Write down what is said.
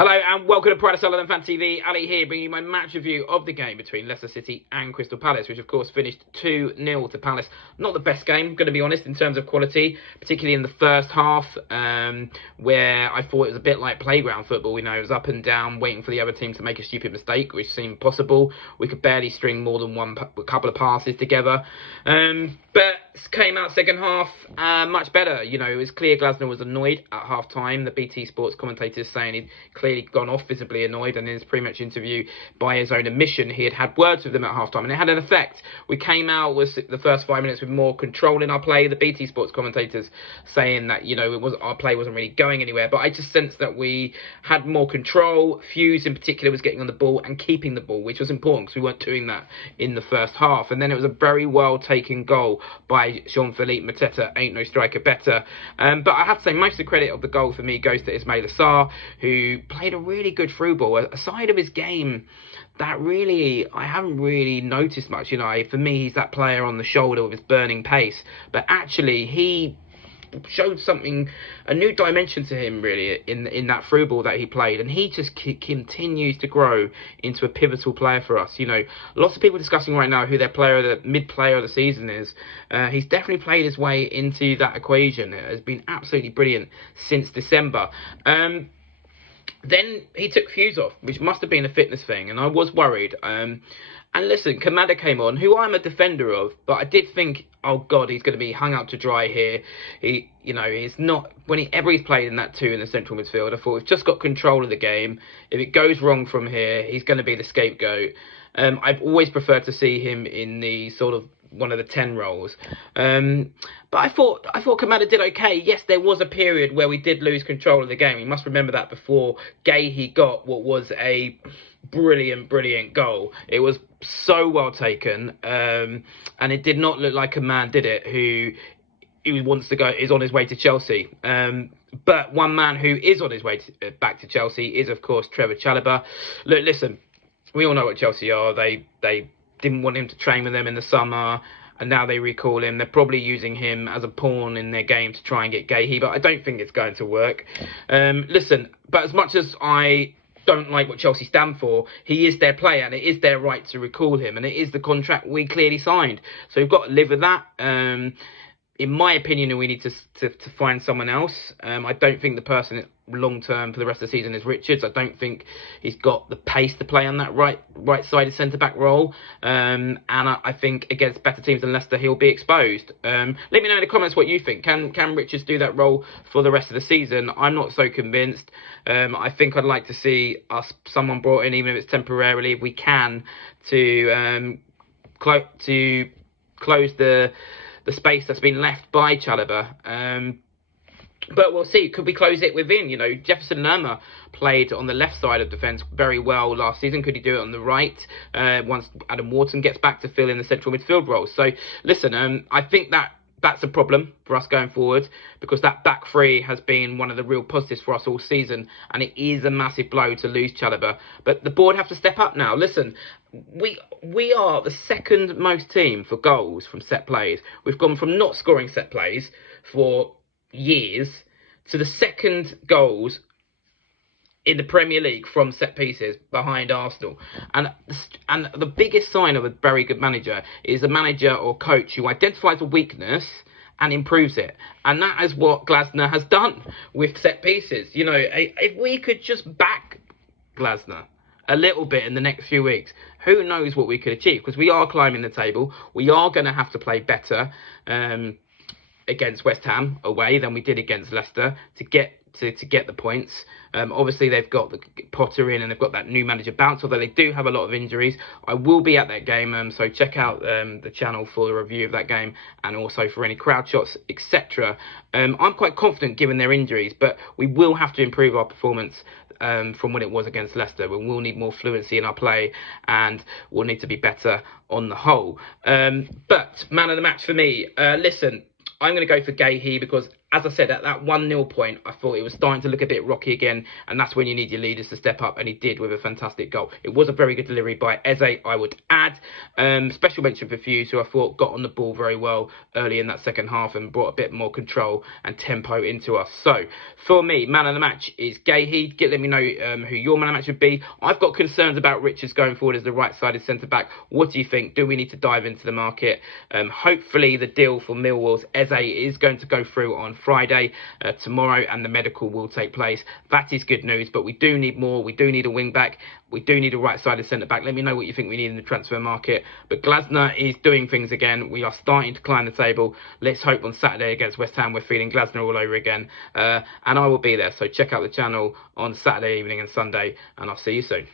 Hello and welcome to Pride of Sunderland Fan TV. Ali here, bringing you my match review of the game between Leicester City and Crystal Palace, which of course finished 2-0 to Palace. Not the best game, going to be honest, in terms of quality, particularly in the first half, where I thought it was a bit like playground football. You know, it was up and down, waiting for the other team to make a stupid mistake, which seemed possible. We could barely string more than a couple of passes together. But came out second half much better. You know, it was clear Glasner was annoyed at half time. The BT Sports commentators saying he'd clearly gone off visibly annoyed, and in his pre-match interview, by his own admission, he had words with them at half time, and it had an effect. We came out with the first 5 minutes with more control in our play. The BT Sports commentators saying that, you know, our play wasn't really going anywhere, but I just sensed that we had more control. Fuse in particular was getting on the ball and keeping the ball, which was important because we weren't doing that in the first half. And then it was a very well taken goal by Jean-Philippe Mateta, ain't no striker better. But I have to say, most of the credit of the goal for me goes to Ismail Assar, who played a really good through ball, a side of his game that really I haven't really noticed much. You know, for me, he's that player on the shoulder with his burning pace, but actually he showed something, a new dimension to him really in that through ball that he played, and he just continues to grow into a pivotal player for us. You know, lots of people discussing right now who their mid player of the season is. He's definitely played his way into that equation. It has been absolutely brilliant since December. Then he took Fuse off, which must have been a fitness thing, and I was worried. And listen, Kamada came on, who I'm a defender of, but I did think, oh God, he's going to be hung out to dry here. He's not, whenever he's played in that two in the central midfield, I thought we've just got control of the game. If it goes wrong from here, he's going to be the scapegoat. I've always preferred to see him in the sort of one of the 10 roles. But I thought Kamada did okay. Yes, there was a period where we did lose control of the game. You must remember that before he got what was a brilliant goal. It was so well taken, and it did not look like a man did it who is on his way to Chelsea. But one man who is on his way back to Chelsea is, of course, Trevor Chalobah. Look, listen, we all know what Chelsea are. They didn't want him to train with them in the summer, and now they recall him. They're probably using him as a pawn in their game to try and get Gahey, but I don't think it's going to work. Listen, but as much as I don't like what Chelsea stand for, he is their player, and it is their right to recall him, and it is the contract we clearly signed. So we've got to live with that. In my opinion, we need to find someone else. I don't think the person long-term for the rest of the season is Richards. I don't think he's got the pace to play on that right-sided centre-back role. And I think against better teams than Leicester, he'll be exposed. Let me know in the comments what you think. Can Richards do that role for the rest of the season? I'm not so convinced. I think I'd like to see someone brought in, even if it's temporarily, if we can, to close the space that's been left by Chalobah. But we'll see. Could we close it within? You know, Jefferson Lerma played on the left side of defence very well last season. Could he do it on the right once Adam Wharton gets back to fill in the central midfield role? So, listen, I think that's a problem for us going forward, because that back three has been one of the real positives for us all season, and it is a massive blow to lose Chalobah. But the board have to step up now. Listen, we are the second most team for goals from set plays. We've gone from not scoring set plays for years to the second goals in the Premier League from set pieces behind Arsenal. And the biggest sign of a very good manager is a manager or coach who identifies a weakness and improves it. And that is what Glasner has done with set pieces. You know, if we could just back Glasner a little bit in the next few weeks, who knows what we could achieve, because we are climbing the table. We are going to have to play better against West Ham away than we did against Leicester to get the points. Obviously, they've got the Potter in, and they've got that new manager bounce, although they do have a lot of injuries. I will be at that game, so check out the channel for the review of that game, and also for any crowd shots, etc. I'm quite confident given their injuries, but we will have to improve our performance from when it was against Leicester. We will need more fluency in our play, and we'll need to be better on the whole. But man of the match for me, listen, I'm going to go for Gahey, because as I said, at that 1-0 point, I thought it was starting to look a bit rocky again, and that's when you need your leaders to step up, and he did with a fantastic goal. It was a very good delivery by Eze, I would add. Special mention for Fuse, who I thought got on the ball very well early in that second half and brought a bit more control and tempo into us. So, for me, man of the match is Gahey. Let me know who your man of the match would be. I've got concerns about Richards going forward as the right-sided centre-back. What do you think? Do we need to dive into the market? Hopefully, the deal for Millwall's Eze is going to go through on Friday, tomorrow, and the medical will take place. That is good news, but we do need more. We do need a wing back. We do need a right-sided centre-back. Let me know what you think we need in the transfer market. But Glasner is doing things again. We are starting to climb the table. Let's hope on Saturday against West Ham we're feeling Glasner all over again. And I will be there, so check out the channel on Saturday evening and Sunday, and I'll see you soon.